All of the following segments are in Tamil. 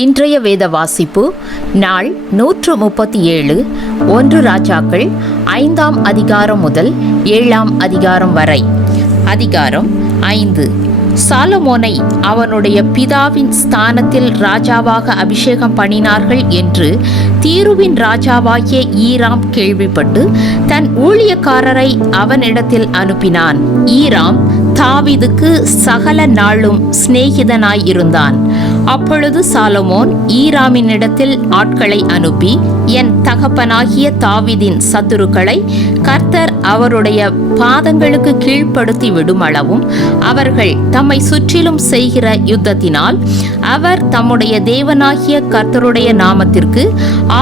இன்றைய வேத வாசிப்பு நாள் 137 1 ராஜாக்கள் 5ஆம் அதிகாரம் முதல் 7ஆம் அதிகாரம் வரை. அதிகாரம் 5. சாலமோனை அவனுடைய பிதாவின் ஸ்தானத்தில் ராஜாவாக அபிஷேகம் பண்ணினார்கள் என்று தீருவின் ராஜாவாகிய ஈராம் கேள்விப்பட்டு தன் ஊழியக்காரரை அவனிடத்தில் அனுப்பினான். ஈராம் தாவீதுக்கு சகல நாளும் சிநேகிதனாயிருந்தான். அப்பொழுது சாலமோன் ஈராமினிடத்தில் ஆட்களை அனுப்பி, என் தகப்பனாகிய தாவீதின் சத்துருக்களை கர்த்தர் அவருடைய பாதங்களுக்கு கீழ்ப்படுத்தி விடும் அளவும் அவர்கள் தம்மை சுற்றிலும் செய்கிற யுத்தத்தினால் அவர் தம்முடைய தேவனாகிய கர்த்தருடைய நாமத்திற்கு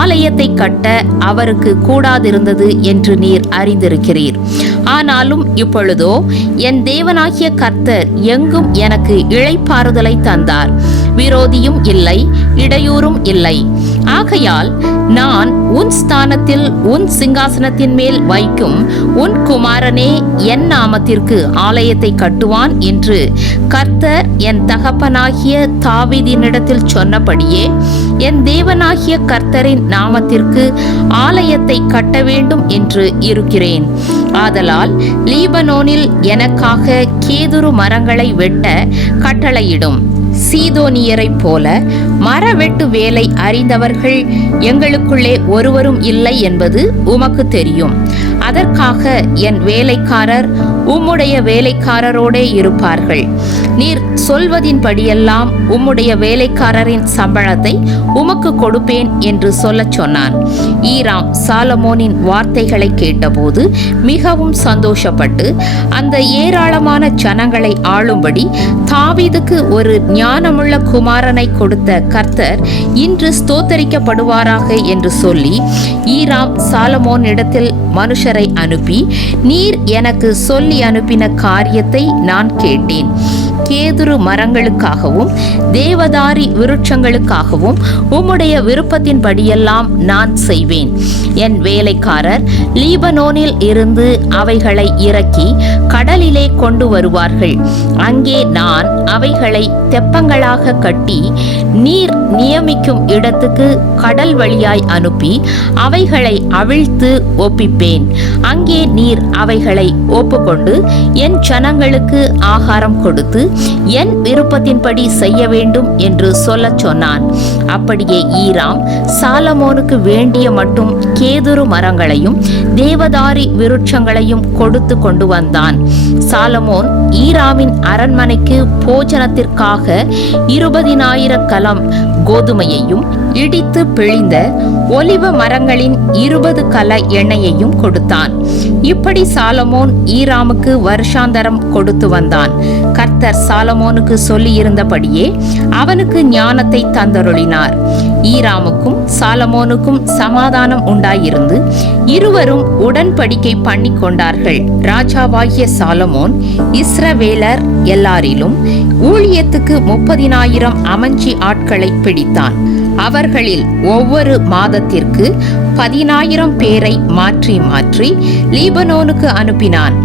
ஆலயத்தை கட்ட அவருக்கு கூடாதிருந்தது என்று நீர் அறிந்திருக்கிறீர். ஆனாலும் இப்பொழுதோ என் தேவனாகிய கர்த்தர் எங்கும் எனக்கு இளைப்பாறுதலை தந்தார். விரோதியும் இல்லை, இடையூறும் இல்லை. ஆகையால் நான் உன் ஸ்தானத்தில் உன் சிங்காசனத்தின் மேல் வைக்கும் உன் குமாரனே என் நாமத்திற்கு ஆலயத்தை கட்டுவான் என்று கர்த்தர் என் தகப்பனாகிய தாவீதினிடத்தில் சொன்னபடியே என் தேவனாகிய கர்த்தரின் நாமத்திற்கு ஆலயத்தை கட்ட வேண்டும் என்று இருக்கிறேன். ஆதலால் லீபனோனில் எனக்காக கேதுரு மரங்களை வெட்ட கட்டளையிடும். சீதோனியரைப் போல மரவெட்டு வேலை அறிந்தவர்கள் எங்களுக்குள்ளே ஒருவரும் இல்லை என்பது உமக்கு தெரியும். அதற்காக என் வேலைக்காரர் உம்முடைய வேலைக்காரரோடே இருப்பார்கள். நீர் சொல்வதின்படியெல்லாம் உம்முடைய வேலைக்காரரின் சம்பளத்தை உமக்கு கொடுப்பேன் என்று சொல்லச் சொன்னான். ஈராம் சாலமோனின் வார்த்தைகளை கேட்டபோது மிகவும் சந்தோஷப்பட்டு அந்த ஏராளமான ஜனங்களை ஆளும்படி தாவீதுக்கு ஒரு ஞானமுள்ள குமாரனை கொடுத்த கர்த்தர் இன்று ஸ்தோத்தரிக்கப்படுவாராக என்று சொல்லி ஈராம் சாலமோனிடத்தில் மனுஷரை அனுப்பி, நீர் எனக்கு சொல்லி அனுப்பின காரியத்தை நான் கேட்டேன். கேதுரு மரங்களுக்காகவும் தேவதாரி விருட்சங்களுக்காகவும் உம்முடைய விருப்பத்தின்படியெல்லாம் நான் செய்வேன். என் வேலைக்காரர் லீபனோனில் இருந்து அவைகளை இறக்கி கடலிலே கொண்டு வருவார்கள். அங்கே நான் அவைகளை தெப்பங்களாக கட்டி நீர் நியமிக்கும் இடத்துக்கு கடல் வழியாய் அனுப்பி அவைகளை அவிழ்த்து ஒப்பிப்பேன். அங்கே நீர் அவைகளை ஒப்புக்கொண்டு என் ஜனங்களுக்கு ஆகாரம் கொடுத்து என் விருப்பத்தின்படி செய்ய வேண்டும் என்று சொல்லச் சொன்னான். அப்படியே ஈராம் சாலமோனுக்கு வேண்டிய மட்டும் கேதுரு மரங்களையும் தேவதாரி விருட்சங்களையும் கொடுத்து கொண்டு வந்தான். சாலமோன் ஈராமின் அரண்மனைக்கு போஜனத்திற்காக 20,000 கலம் கோதுமையையும் இடித்து பிழிந்த ஒலிவ மரங்களின் 20 கல எண்ணெயையும் கொடுத்தான். இப்படி சாலமோன் ஈராமுக்கு வருஷாந்தரம் கொடுத்து வந்தான். கர்த்தர் சாலமோனுக்கு சொல்லி இருந்தபடியே அவனுக்கு ஞானத்தை தந்தருளினார். ஈராமுக்கும் சாலமோனுக்கும் சமாதானம் உண்டாயிருந்து இருவரும் உடன்படிக்கை பண்ணி கொண்டார்கள். ராஜாவாகிய சாலமோன் இஸ்ரவேலர் எல்லாரிலும் ஊழியத்துக்கு 30,000 அமஞ்சி ஆட்களை பிடித்தான். அவர்களில் ஒவ்வொரு மாதத்திற்கு 10,000 பேரை மாற்றி மாற்றி லீபனோனுக்கு அனுப்பினான்.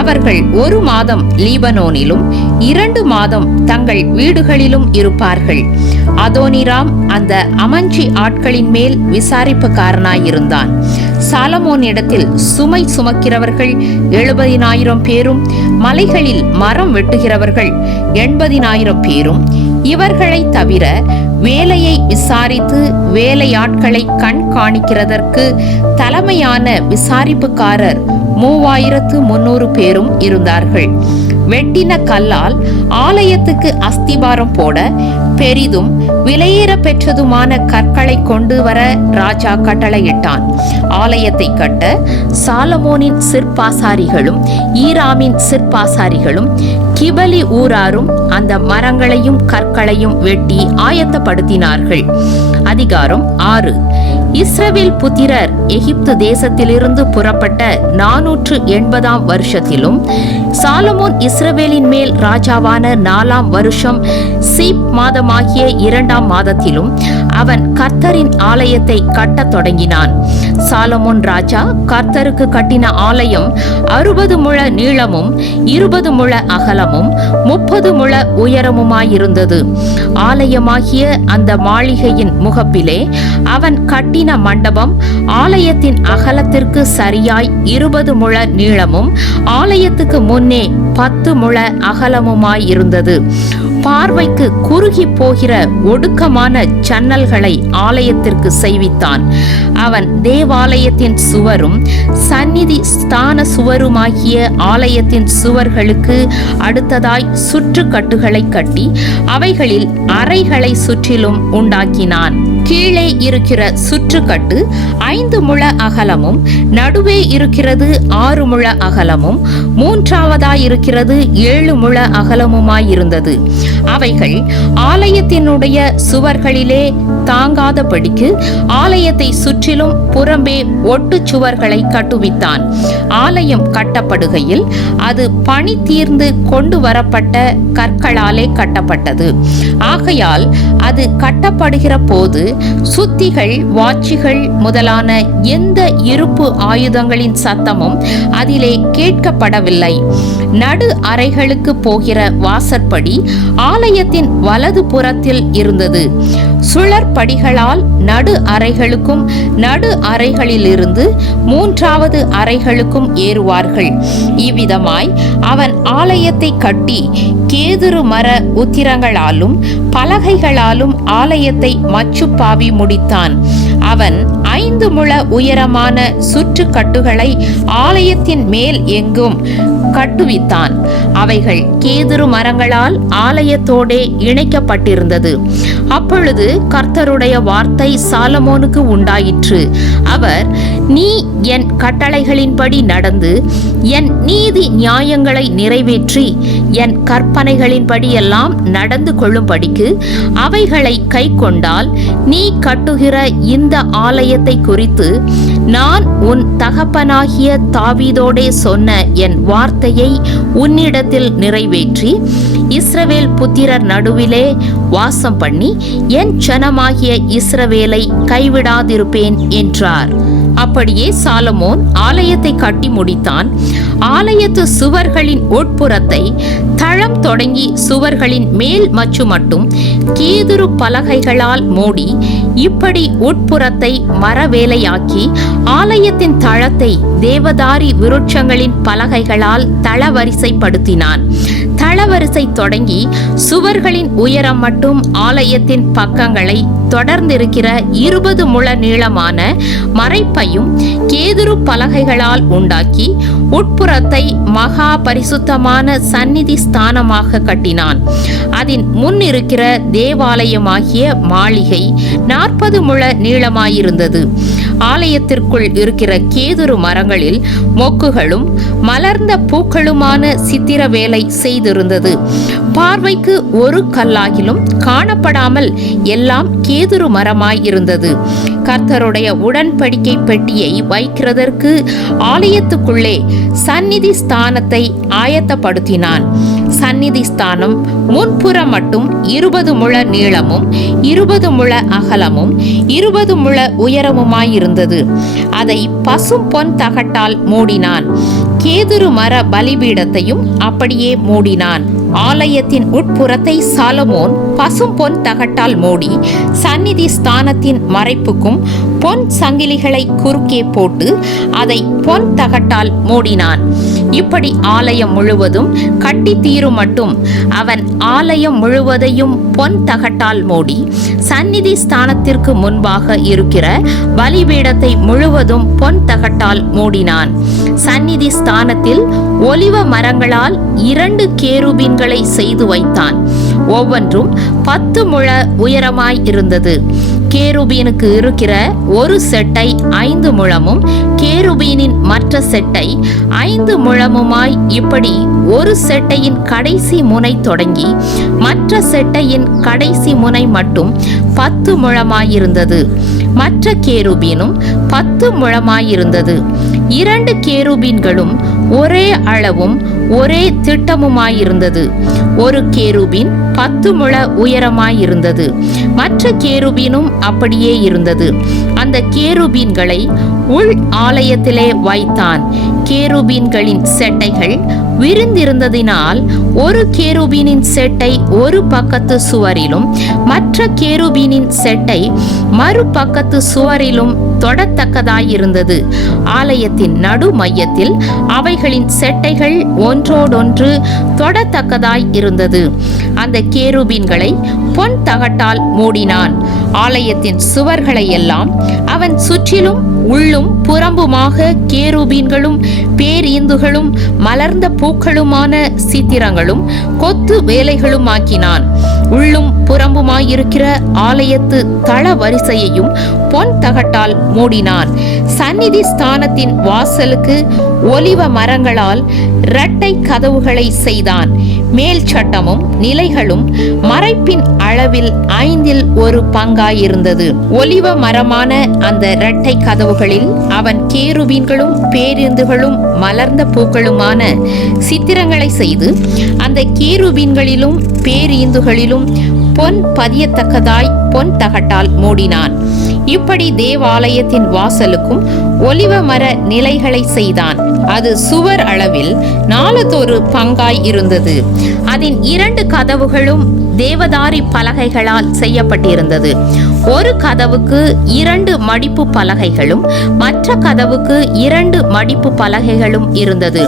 அவர்கள் 1 மாதம் லீபனோனிலும் 2 மாதம் தங்கள் வீடுகளிலும் இருப்பார்கள். அதோனிராம் அந்த அமஞ்சி ஆட்களின் மேல் விசாரிப்புக்காரனாயிருந்தான். சாலமோனிடத்தில் சுமை சுமக்கிறவர்கள் 70,000 பேரும் மலைகளில் மரம் வெட்டுகிறவர்கள் 80,000 பேரும், இவர்களை தவிர வேலையை விசாரித்து வேலையாட்களை கண்காணிக்கிறதற்கு தலைமையான விசாரிப்புக்காரர் 3,300 பேரும் இருந்தார்கள். வெட்டின கல்லால் ஆலயத்துக்கு அஸ்திபாரம் போட பெரிதும் விலையேற பெற்றதுமான கற்களை கொண்டு வர ராஜா கட்டளையிட்டான். ஆலயத்தை கட்ட சாலமோனின் சிற்பாசாரிகளும் ஈராமின் சிற்பாசாரிகளும் கிபலி ஊராரும் அந்த மரங்களையும் கற்களையும் வெட்டி ஆயத்தப்படுத்தினார்கள். அதிகாரம் 6. இஸ்ரவேல் புத்திரர் எகிப்து தேசத்திலிருந்து புறப்பட்ட 480ஆம் வருஷத்திலும் சாலமோன் இஸ்ரவேலின் மேல் ராஜாவான 4ஆம் வருஷம் சீப் மாதமாகிய 2ஆம் மாதத்திலும் அவன் கர்த்தரின் ஆலயத்தை கட்டத் தொடங்கினான். சாலமோன் ராஜா கர்த்தருக்கு கட்டின ஆலயம் 60 முழ நீளமும் 20 முழ அகலமும் 30 முழ உயரமுமாயிருந்தது. ஆலயமாகிய அந்த மாளிகையின் முகப்பிலே அவன் கட்டின மண்டபம் ஆலயத்தின் அகலத்திற்கு சரியாய் 20 முழ நீளமும் ஆலயத்துக்கு முன்னே 10 முழ அகலமுமாயிருந்தது. பார்வைக்கு குறுகி போகிற ஒடுக்கமான ஜன்னல்களை ஆலயத்திற்கு செய்வித்தான். அவன் தேவாலயத்தின் சுவரும் சந்நிதி ஸ்தான சுவருமாகிய ஆலயத்தின் சுவர்களுக்கு அடுத்ததாய் சுற்றுக்கட்டுகளை கட்டி அவைகளில் அறைகளை சுற்றிலும் உண்டாக்கினான். கீழே இருக்கிற சுற்றுக்கட்டு 5 முழ அகலமும், நடுவே இருக்கிறது 6 முழ அகலமும், மூன்றாவதாய் இருக்கிறது 7 முழ அகலமுமாயிருந்தது. அவைகள் ஆலயத்தினுடைய சுவர்களிலே தாங்காதபடிக்கு ஆலயத்தை சுற்றிலும் புறம்பே ஒட்டு சுவர்களை கட்டுவித்தான். ஆலயம் கட்டப்படுகையில் அது பணி தீர்ந்து கொண்டு வரப்பட்ட கற்களாலே கட்டப்பட்டது. ஆகையால் அது கட்டப்படுகிற போது சுத்திகள், வாட்சிகள் முதலான எந்த இருப்பு ஆயுதங்களின் சத்தமும் அதிலே கேட்கப்படவில்லை. நடு அறைகளுக்கு போகிற வாசற்படி ஆலயத்தின் வலது புறத்தில் இருந்தது. சுழற்படிகளால் நடு அறைகளுக்கும் நடு அறைகளிலிருந்து 3வது அறைகளுக்கும் ஏறுவார்கள். இவ்விதமாய் அவன் ஆலயத்தை கட்டி கேதுரு மர உத்திரங்களாலும் பலகைகளாலும் ஆலயத்தை மச்சுப்பாவி முடித்தான். அவன் 5 முழ உயரமான சுற்றுக்கட்டுகளை ஆலயத்தின் மேல் எங்கும் கட்டுவித்தான். அவைகள் கேதுரு மரங்களால் ஆலயத்தோடே இணைக்கப்பட்டிருந்தது. அப்பொழுது கர்த்தருடைய வார்த்தை சாலமோனுக்கு உண்டாயிற்று. அவர், நீ என் கட்டளைகளின்படி நடந்து என் நீதி நியாயங்களை நிறைவேற்றி என் கற்பனைகளின்படி எல்லாம் நடந்து கொள்ளும்படிக்கு அவைகளை கை கொண்டால் நீ கட்டுகிற இந்த ஆலயத்தை குறித்து நான் உன் தகப்பனாகிய தாவீதோடே சொன்ன என் வார்த்தையை உன்னிடத்தில் நிறைவேற்றி இஸ்ரவேல் புத்திரர் நடுவிலே வாசம் பண்ணி என் ஜனமாகிய இஸ்ரவேலை கைவிடாதிருப்பேன் என்றார். அப்படியே சாலமோன் ஆலயத்தை கட்டி முடித்தான். ஆலயத்து சுவர்களின் உட்புறத்தை தளம் தொடங்கி சுவர்களின் மேல் மச்சு மட்டும் கேதுரு பலகைகளால் மூடி இப்படி உட்புறத்தை மரவேலையாக்கி ஆலயத்தின் தளத்தை தேவதாரி விருட்சங்களின் பலகைகளால் தளவரிசைப்படுத்தினான். தளவரிசை தொடங்கி சுவர்களின் உயரம் மட்டும் ஆலயத்தின் பக்கங்களை தொடர்ந்திருக்கிற 20 முழ நீளமான மறைப்பையும் கேதுரு பலகைகளால் உண்டாக்கி உட்புறத்தை மகா பரிசுத்தமான சந்நிதி ஸ்தானமாக கட்டினான். அதன் முன் இருக்கிற தேவாலயமாகிய மாளிகை 40 முழ நீளமாயிருந்தது. ஆலயத்திற்குள் இருக்கிற கேதுரு மரங்களில் மொக்குகளும் மலர்ந்த பூக்களுமான சித்திர வேலை செய்திருந்தது. பார்வைக்கு ஒரு கல்லாகிலும் காணப்படாமல் எல்லாம் கேதுரு மரமாயிருந்தது. கர்த்தருடைய உடன்படிக்கை பெட்டியை வைக்கிறதற்கு ஆலயத்துக்குள்ளே சந்நிதி ஸ்தானத்தை ஆயத்தப்படுத்தினான். சந்நிதி ஸ்தானம் முன்புறம் மட்டும் 20 முழ நீளமும் 20 முழ அகலமும் 20 முழ உயரமுமாயிருந்தது. அதை பசும் பொன் தகட்டால் மூடினான். கேதுரு மர பலிபீடத்தையும் அப்படியே மூடினான். ஆலயத்தின் உட்புறத்தை சாலமோன் பசும் பொன் தகட்டால் மூடி சந்நிதி ஸ்தானத்தின் மறைப்புக்கும் பொன் சங்கிலிகளை குறுக்கே போட்டு அதை பொன் தகட்டால் மூடினான். இப்படி ஆலயம் முழுவதும் கட்டி தீரும் மட்டும் அவன் ஆலயம் முழுவதையும் பொன் தகட்டால் மூடி சந்நிதி ஸ்தானத்திற்கு முன்பாக இருக்கிற பலிபீடத்தை முழுவதும் பொன் தகட்டால் மூடினான். சந்நிதி ஸ்தானத்தில் ஒலிவ மரங்களால் 2 கேருபீன்களை செய்து வைத்தான். ஒவ்வொன்றும் 10 முழ உயரமாய் இருந்தது. கேருபீனுக்கு இருக்கிற ஒரு செட்டை 5 முழமும் கேருபீனின் மற்ற செட்டை 5 முழமுமாய் இப்படி ஒரு செட்டையின் கடைசி முனை தொடங்கி மற்ற செட்டையின் கடைசி முனை மட்டும் 10 முழமாயிருந்தது. மற்ற கேருபீனும் 10 முழமாயிருந்தது. 2 கேருபீன்களும் ஒரே அளவும் ஒரே திட்டமுமாயிருந்தது. ஒரு கேருபீன் 10 முழ உயரமாயிருந்தது. மற்ற கேருபீனும் அப்படியே இருந்தது. அந்த கேருபீன்களை உள் ஆலயத்திலே வைத்தான். கேருபீன்களின் செட்டைகள் விரிந்திருந்ததினால் ஒரு கேருபீனின் செட்டை ஒரு பக்கத்து சுவரிலும் மற்ற கேருபீனின் செட்டை மறுபக்கத்து சுவரிலும் தொடத்தக்கதாயிருந்தது. ஆலயத்தின் நடு மையத்தில் அவைகளின் செட்டைகள் ஒன்றோடொன்று தொடத்தக்கதாய் இருந்தது. அந்த கேருபீன்களை பொன் தகட்டால் மூடினான். ஆலயத்தின் சுவர்களை எல்லாம் அவன் சுற்றிலும் உள்ளும் புறம்புமாக கேருபீன்களும் பேரீந்துகளும் மலர்ந்த பூக்களுமான சித்திரங்களும் கொத்து வேலைகளும் ஆக்கினான். உள்ளும் புறம்புமாயிருக்கிற ஆலயத்து தள வரிசையையும் பொன் தகட்டால் மூடினான். சந்நிதி ஸ்தானத்தின் வாசலுக்கு ஒலிவ மரங்களால் இரட்டை கதவுகளை செய்தான். மேல் சட்டமும் நிலைகளும் மறைப்பின் அளவில் 5 1 பங்காயிருந்தது. ஒலிவ மரமான அந்த இரட்டை கதவுகளில் அவன் கேருபீன்களும் பேரிந்துகளும் மலர்ந்த பூக்களுமான சித்திரங்களை செய்து அந்த கேருபீன்களிலும் பேரீந்துகளிலும் பொன் பதியத்தக்கதாய் பொன் தகட்டால் மூடினான். இப்படி தேவாலயத்தின் வாசலுக்கும் ஒலிவ மர நிலைகளை செய்தான். அது சுவர் அளவில் 4 1 பங்காய் இருந்தது. அதன் 2 கதவுகளும் தேவதாரி பலகைகளால் செய்யப்பட்டிருந்தது. ஒரு கதவுக்கு 2 மடிப்பு பலகைகளும் மற்ற கதவுக்கு 2 மடிப்பு பலகைகளும் இருந்தது.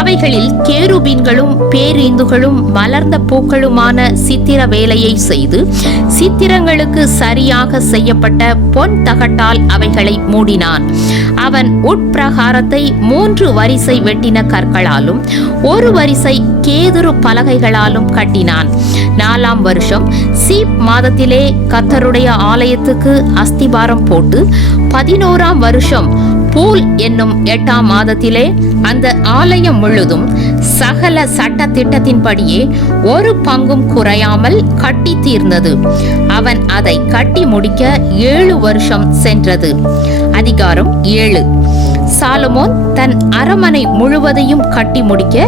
அவைகளில் கேருபீன்களும் பேரீந்துகளும் மலர்ந்த பூக்களுமான சித்திர வேலையை செய்து சித்திரங்களுக்கு சரியாக செய்யப்பட்ட பொன் தகட்டால் அவைகளை மூடினான். அவன் உட்பிரகாரத்தை 3 வரிசை வெட்டின கற்களாலும் 1 வரிசை கேதுரு பலகைகளாலும் கட்டினான். 4ஆம் வருஷம் சீப் மாதத்திலே கர்த்தருடைய ஆலயத்துக்கு அஸ்திபாரம் போட்டு 11ஆம் வருஷம் பூல் என்னும் 8ஆம் மாதத்திலே அந்த ஆலயம் முழுதும் சகல சட்ட திட்டத்தின்படியே 1 பங்கும் குறையாமல் கட்டி தீர்ந்தது. அவன் அதை கட்டி முடிக்க 7 வருஷம் சென்றது. அதிகாரம் 7. சாலமோன் தன் அரமனை முழுவதையும் கட்டி முடிக்க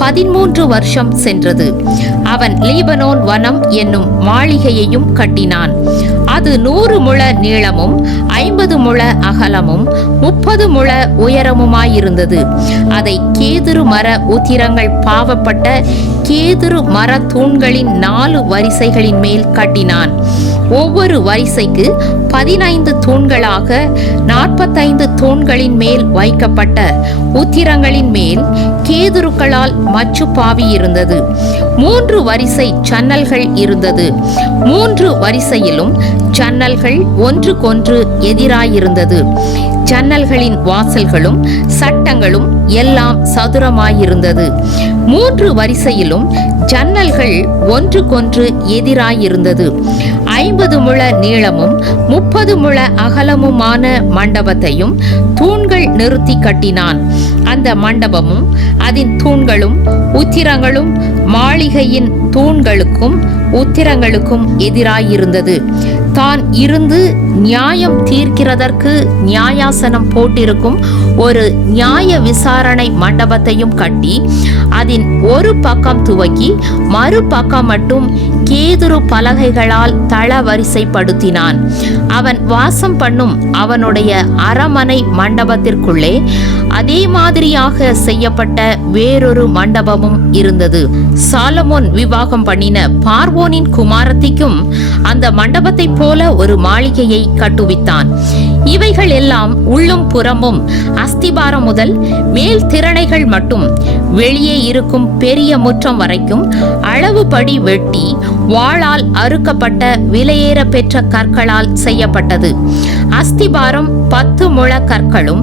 13 வருஷம் சென்றது. அவன் லீபனோன் வனம் என்னும் மாளிகையையும் கட்டினான். அது 100 முழ நீளமும் 50 முழ அகலமும் 30 முழ உயரமுமாயிருந்தது. அதை கேதுரு மர உத்திரங்கள் பாவப்பட்ட கேதுரு மர தூண்களின் 4 வரிசைகளின் மேல் கட்டினான். ஒவ்வொரு வரிசைக்கு 15 தூண்களாக 45 தூண்களின் மேல் வைக்கப்பட்ட உத்திரங்களின் மேல் கேதுருக்களால் மச்சு பாவி இருந்தது. 3 வரிசை ஜன்னல்கள் இருந்தது. 3 வரிசையிலும் ஜன்னல்கள் ஒன்றுக்கொன்று எதிராயிருந்தது. ஜன்னல்களின் வாசல்களும் சட்டங்களும் எல்லாம் சதுரமாயிருந்தது. 3 வரிசையிலும் ஜன்னல்கள் ஒன்றுக்கொன்று எதிராயிருந்தது. 50 முழ நீளமும் 30 முழ அகலமுமான மண்டபத்தையும் தூண்கள் நிறுத்தி கட்டினான். அந்த மண்டபமும் அதன் தூண்களும் உத்திரங்களும் மாளிகையின் தூண்களுக்கும் உத்திரங்களுக்கும் எதிராயிருந்தது. தான் இருந்து நியாயம் தீர்க்கிறதற்கு நியாயாசனம் போட்டிருக்கும் ஒரு நியாய விசாரணை மண்டபத்தையும் கட்டி அதன் ஒரு பக்கம் துவக்கி மறுபக்கம் மட்டும் கேதுரு பலகைகளால் தள வரிசைப்படுத்தினான். அவன் வாசம் பண்ணும் அவனுடைய அரமனை மண்டபத்திற்குள்ளே அதே மாதிரியாக செய்யப்பட்ட வேறொரு மண்டபமும் இருந்தது. சாலமோன் விவாகம் பண்ணின பார்வோனின் குமாரத்திக்கும் அந்த மண்டபத்தை போல ஒரு மாளிகையை கட்டுவித்தான். இவைகள் எல்லாம் உள்ளும் புறமும் அஸ்திபாரம் முதல் மேல் திறனைகள் மட்டும் வெளியே இருக்கும் பெரிய முற்றம் வரைக்கும் அளவுபடி வெட்டி வாளால் அறுக்கப்பட்ட விலையேற பெற்ற கற்களால் செய்யப்பட்டது. அஸ்திபாரம் 10 முழ கற்களும்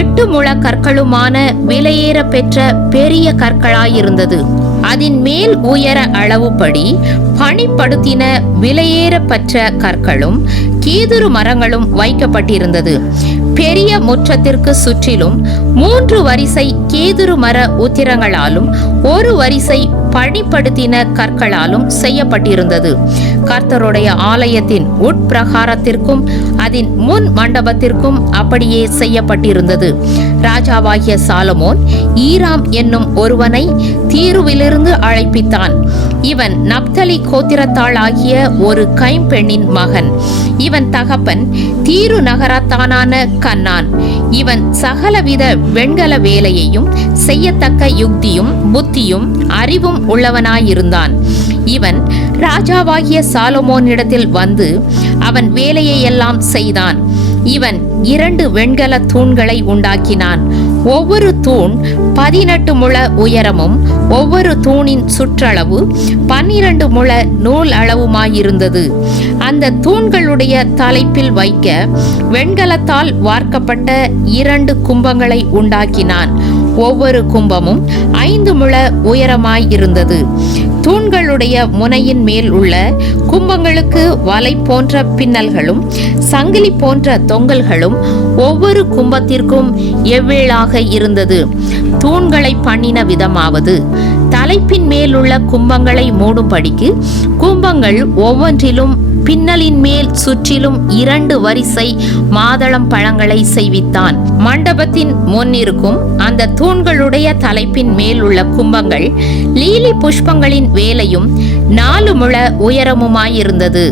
8 முழ கற்களுமான விலையேற பெற்ற பெரிய கற்களாயிருந்தது. அதன் மேல் உயர அளவுப்படி பணிப்படுத்தின விலையேற பெற்ற கற்களும் கேதுரு மரங்களும் வைக்கப்பட்டிருந்தது. பெரிய முற்றத்திற்கு சுற்றிலும் 3 வரிசை கேதுரு மர உத்திரங்களாலும் 1 வரிசை பணிப்படுத்தின கற்களாலும் செய்யப்பட்டிருந்தது. கர்த்தருடைய ஆலயத்தின் உட்பிரகாரத்திற்கும் அதன் முன் மண்டபத்திற்கும் அப்படியே செய்யப்பட்டிருந்தது. ராஜாவாகிய சாலமோன் ஈராம் என்னும் ஒருவனை தீருவிலிருந்து அழைப்பித்தான். இவன் நப்தலி கோத்திரத்தாளாகிய ஒரு கைம்பெண்ணின் மகன். இவன் தகப்பன் தீரு நகரத்தானான கன்னான். இவன் சகலவித வெண்கல வேலையையும் செய்யத்தக்க யுக்தியும் புத்தியும் அறிவும் உள்ளவனாயிருந்தான். இவன் ராஜாவாகிய சாலமோனிடத்தில் வந்து அவன் வேலையை எல்லாம் செய்தான். இவன் 2 வெண்கல தூண்களை உண்டாக்கினான். ஒவ்வொரு தூண் 18 முழ உயரமும் ஒவ்வொரு தூணின் சுற்றளவு 12 முழ நூல் அளவுமாயிருந்தது. அந்த தூண்களுடைய தலைப்பில் வைக்க வெண்கலத்தால் வார்க்கப்பட்ட 2 கும்பங்களை உண்டாக்கினான். ஒவ்வொரு கும்பமும் 5 முழ உயரமாயிருந்தது. தூண்களுடைய முனையின் மேல் உள்ள கும்பங்களுக்கு வலை போன்ற பின்னல்களும் சங்கிலி போன்ற தொங்கல்களும் ஒவ்வொரு கும்பத்திற்கும் எவ்வேளாக இருந்தது. தூண்களை பண்ணின விதமாவது, தலைப்பின் மேலுள்ள கும்பங்களை மூடும்படிக்கு கும்பங்கள் ஒவ்வொன்றிலும் பின்னலின் மேல் சுற்றிலும் 2 வரிசை மாதளம் பழங்களை செய்வித்தான். மண்டபத்தின் முன்னிருக்கும் அந்த தூண்களுடைய தலைப்பின் மேல் உள்ள கும்பங்கள் லீலி புஷ்பங்களின் வேலையும் 4 முழ உயரமுமாயிருந்தது.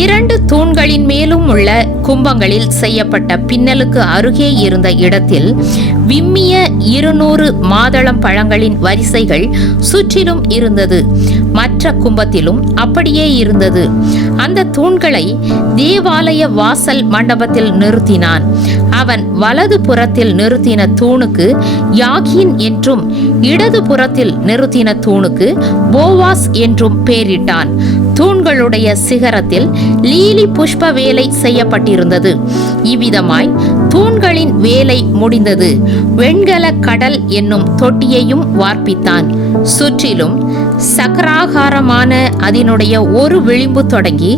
2 தூண்களின் மேலும் உள்ள கும்பங்களில் செய்யப்பட்ட பின்னலுக்கு அருகே இருந்த இடத்தில் விம்மிய 200 மாதளம் பழங்களின் வரிசைகள் சுற்றிலும் இருந்தது. மற்ற கும்பத்திலும் அப்படியே இருந்தது. அந்த தூண்களை தேவாலய வாசல் மண்டபத்தில் நிறுத்தினான். அவன் வலது புறத்தில் நிறுத்தின தூணுக்கு யாகின் என்றும் இடது புறத்தில் நிறுத்தின தூணுக்கு போவாஸ் என்றும் பெயரிட்டான். தூண்களுடைய சிகரத்தில் லீலி புஷ்ப வேலை செய்யப்பட்டிருந்தது. இவ்விதமாய் தூண்களின் வேலை முடிந்தது. வெண்கல கடல் என்னும் தொட்டியையும் வார்ப்பித்தான். சுற்றிலும் சக்கராகாரமான அதனுடைய ஒரு விளிம்பு தொடங்கி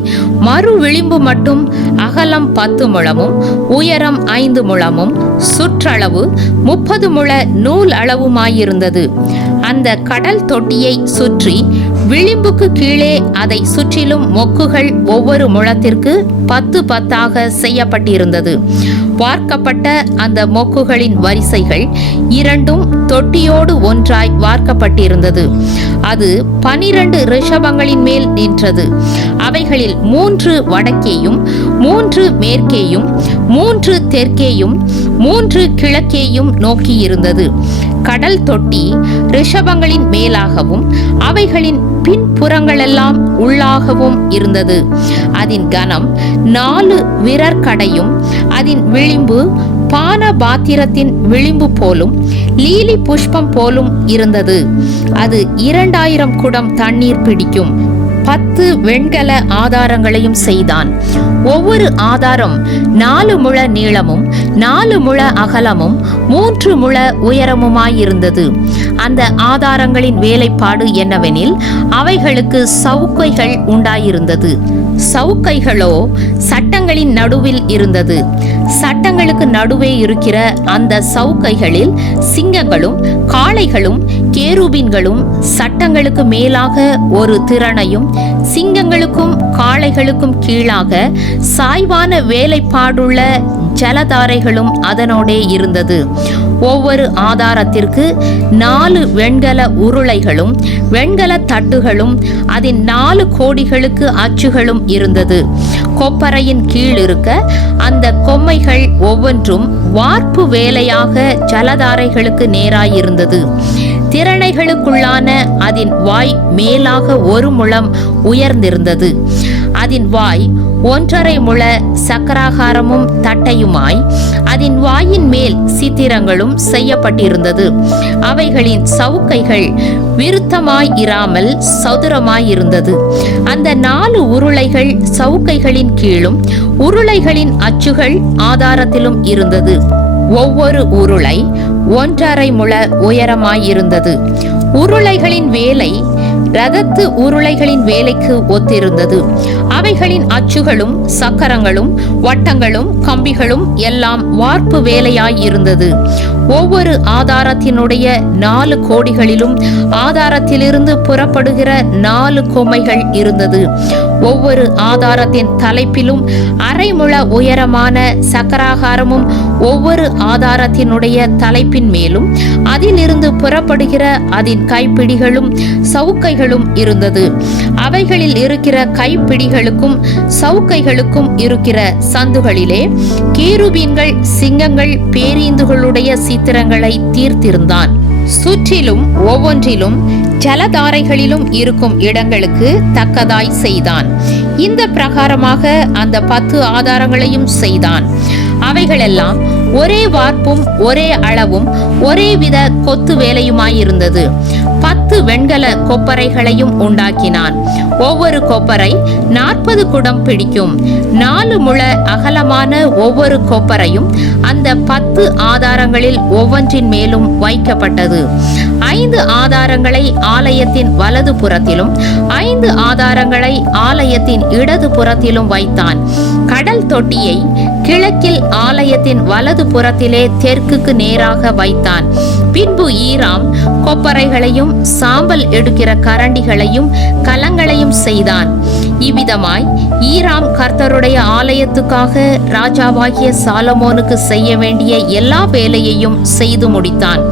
மறு விளிம்பு மட்டும் அகலம் 10 முழமும் உயரம் 5 முழமும் சுற்றளவு 30 முழ நூல் அளவுமாயிருந்தது. அந்த கடல் தொட்டியை சுற்றி விளிம்புக்கு கீழே அதை சுற்றிலும் மொக்குகள் ஒவ்வொரு முழத்திற்கு 10 10ஆக செய்யப்பட்டிருந்தது. வார்க்கப்பட்ட அந்த மொக்குகளின் வரிசைகள் 2 தொட்டியோடு ஒன்றாய் வார்க்கப்பட்டிருந்தது. அது 12 ரிஷபங்களின் மேல் நின்றது. அவைகளில் 3 வடக்கேயும் 3 மேற்கேயும் 3 தெற்கேயும் 3 கிழக்கேயும் நோக்கியிருந்தது. கடல் தொட்டி ரிஷபங்களின் மேலாகவும் அவைகளின் பின்புறங்களெல்லாம் உள்ளாகவும் இருந்தது. அதன் கனம் 4 விரற்கடையும் அதன் விளிம்பு பான பாத்திரத்தின் விளிம்பு போலும் லீலி புஷ்பம் போலும் இருந்தது. அது 2000 குடம் தண்ணீர் பிடிக்கும். 10 வெண்கல ஆதாரங்களையும் செய்தான். ஒவ்வொரு ஆதாரம் 4 முழ நீளமும் 4 முழ அகலமும் 3 முழ உயரமுமாயிருந்தது. அந்த ஆதாரங்களின் வேலைப்பாடு என்னவெனில், அவைகளுக்கு சவுக்கைகள் உண்டாயிருந்தது. சவுக்கைகளோ சட்டங்களின் நடுவில் இருந்தது. சட்டங்களுக்கு நடுவே இருக்கிற அந்த சவுக்கைகளில் சிங்கங்களும் காளைகளும் கேருபீன்களும் சட்டங்களுக்கு மேலாக ஒரு திறனையும் சிங்கங்களுக்கும் காளைகளுக்கும் கீழாக சாய்வான வேலைப்பாடுள்ள ஜலதாரைகளும் அதனோடே இருந்தது. ஒவ்வொரு ஆதாரத்திற்கு 4 வெண்கல உருளைகளும் வெண்கல தட்டுகளும் அதன் 4 கோடிகளுக்கு அச்சுகளும் இருந்தது. கொப்பரையின் கீழ் இருக்க அந்த கொம்மைகள் ஒவ்வொன்றும் வார்ப்பு வேலையாக ஜலதாரைகளுக்கு நேராயிருந்தது. திறனைகளுக்குள்ளான அதன் வாய் மேலாக 1 முழம் உயர்ந்திருந்தது. அதன் வாய் 1.5 முழ சக்கராகாரமும் தட்டையுமாய் அதன் வாயின் மேல் சித்திரங்களும் செய்யப்பட்டிருந்தது. அவைகளின் சவுக்கைகள் விருத்தமாய் இராமல் சதுரமாயிருந்தது. அந்த 4 உருளைகள் சவுக்கைகளின் கீழும் உருளைகளின் அச்சுகள் ஆதாரத்திலும் இருந்தது. ஒவ்வொரு உருளை 1.5 முழ உயரமாயிருந்தது. உருளைகளின் வேலை இரதத்து உருளைகளின் வேலைக்கு ஒத்திருந்தது. அவைகளின் அச்சுகளும் சக்கரங்களும் வட்டங்களும் கம்பிகளும் எல்லாம் வார்ப்பு வேலையாயிருந்தது. ஒவ்வொரு ஆதாரத்தினுடைய 4 கோடிகளிலும் ஆதாரத்திலிருந்து புறப்படுகிற 4 கொம்மைகள் இருந்தது. ஒவ்வொரு ஆதாரத்தின் தலைப்பிலும் 1/2 முழ உயரமான சக்கராகாரமும் ஒவ்வொரு ஆதாரத்தினுடைய தலைப்பின் மேலும் அதிலிருந்து புறப்படுகிற அதன் கைப்பிடிகளும் சவுக்கைகளும் இருந்தது. அவைகளில் இருக்கிற கைப்பிடிகளுக்கும் சவுக்கைகளுக்கும் இருக்கிற சந்துகளிலே கேருபீன்கள், சிங்கங்கள், பேரீந்துகளுடைய சித்திரங்களை தீர்த்திருந்தான். சுற்றிலும் ஒவ்வொன்றிலும் ஜலதாரைகளிலும் இருக்கும் இடங்களுக்கு தக்கதாய் செய்தான். இந்த பிரகாரமாக அந்த 10 ஆதாரங்களையும் செய்தான். அவைகளெல்லாம் ஒரே வார்ப்பும் ஒரே அளவும் ஒரே வித கொத்து வேலையுமாயிருந்தது. 10 வெண்கல கொப்பரைகளையும் உண்டாக்கினான். ஒவ்வொரு கொப்பரை 40 குடம் பிடிக்கும். 4 முழ அகலமான ஒவ்வொரு கொப்பரையும் அந்த 10 ஆதாரங்களில் ஒவ்வொன்றின் மேலும் வைக்கப்பட்டது. 5 ஆதாரங்களை ஆலயத்தின் வலது புறத்திலும் 5 ஆதாரங்களை ஆலயத்தின் இடது புறத்திலும் வைத்தான். கடல் தொட்டியை கிழக்கில் ஆலயத்தின் வலது புறத்திலே தெற்குக்கு நேராக வைத்தான். பின்பு ஈராம் கொப்பரைகளையும் சாம்பல் எடுக்கிற கரண்டிகளையும் கலங்களையும் செய்தான். இவ்விதமாய் ஈராம் கர்த்தருடைய ஆலயத்துக்காக ராஜாவாகிய சாலமோனுக்கு செய்ய வேண்டிய எல்லா வேலையையும் செய்து முடித்தான்.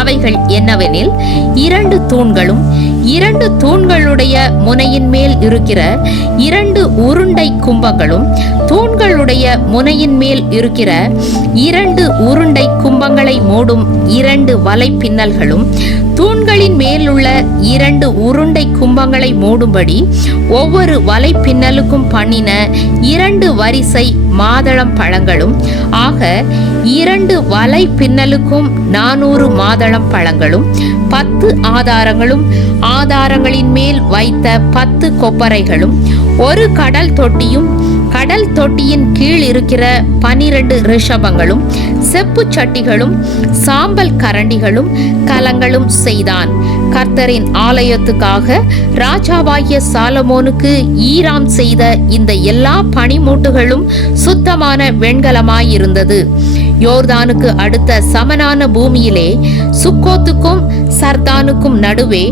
அவைகள் என்னவெனில், 2 தூண்களும் 2 தூண்களுடைய முனையின் மேல் இருக்கிற 2 உருண்டை கும்பங்களும், தூண்களுடைய முனையின் மேல் இருக்கிற 2 உருண்டை கும்பங்களை மூடும் 2 வலை பின்னல்களும், தூண்களின் மேலுள்ள 2 உருண்டை கும்பங்களை மூடும்படி ஒவ்வொரு வலை பின்னலுக்கும் பண்ணின 2 வரிசை மாதளம் பழங்களும், ஆக 2 வலை பின்னலுக்கும் 400 மாதளம் பழங்களும், 10 ஆதாரங்களும் ஆதாரங்களின் மேல் வைத்த 10 கொப்பரைகளும், ஒரு கடல் தொட்டியும் கடல் தொட்டியின் கீழ் இருக்கிற 12 ரிஷபங்களும், செப்பு சட்டிகளும், சாம்பல் கரண்டிகளும், கலங்களும் செய்தான். கர்த்தரின் ஆலயத்துக்காக ராஜாவாகிய சாலமோனுக்கு ஈராம் செய்த இந்த எல்லா பணிமூட்டுகளும் சுத்தமான வெண்கலமாயிருந்தது. யோர்தானுக்கு அடுத்த சமனான பூமியிலே சுக்கோத்துக்கும் சர்தானுக்கும் நடுவே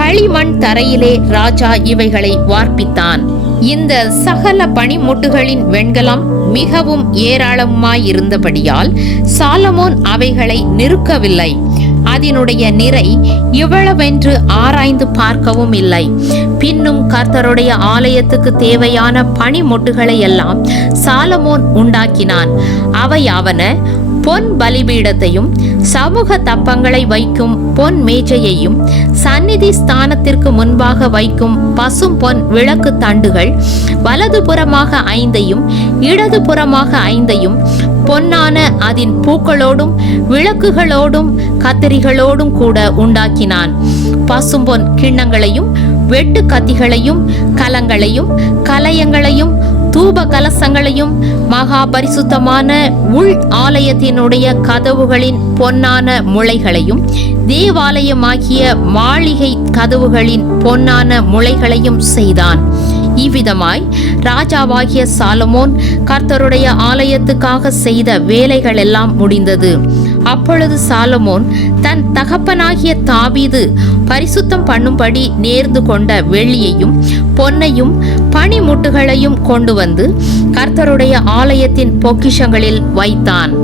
களிமண் தரையிலே ராஜா இவைகளை வார்ப்பித்தான். இந்த சகல பணிமுட்டுகளின் வெண்கலம் மிகவும் ஏராளமாயிருந்தபடியால் சாலமோன் அவைகளை நிறுக்கவில்லை. அதனுடைய நிறை இவ்வளவென்று ஆராய்ந்து பார்க்கவும் இல்லை. பின்னும் கர்த்தருடைய ஆலயத்துக்கு தேவையான பணிமுட்டுகளை எல்லாம் சாலமோன் உண்டாக்கினான். அவையாவன பொன் பலிபீடத்தையும் சமூக தப்பங்களை வைக்கும் பொன் மேஜையையும், சந்நிதி ஸ்தானத்திற்கு முன்பாக வைக்கும் பசும் பொன் விளக்கு தண்டுகள், வலது புறமாக 5ஐயும் இடது புறமாக 5ஐயும் பொன்னான அதன் பூக்களோடும் விளக்குகளோடும் கத்திரிகளோடும் கூட உண்டாக்கினான். பசும்பொன் கிண்ணங்களையும் வெட்டு கத்திகளையும் கலங்களையும் கலயங்களையும் தூப கலசங்களையும் மகா பரிசுத்தமான உள் ஆலயத்தினுடைய கதவுகளின் பொன்னான முளைகளையும் தேவாலயமாகிய மாளிகை கதவுகளின் பொன்னான முளைகளையும் செய்தான். இவ்விதமாய் ராஜாவாகிய சாலமோன் கர்த்தருடைய ஆலயத்துக்காக செய்த வேலைகள் எல்லாம் முடிந்தது. அப்பொழுது சாலமோன் தன் தகப்பனாகிய தாவீது பரிசுத்தம் பண்ணும்படி நேர்ந்து கொண்ட வெள்ளியையும் பொன்னையும் பணிமுட்டுகளையும் கொண்டு வந்து கர்த்தருடைய ஆலயத்தின் பொக்கிஷங்களில் வைத்தான்.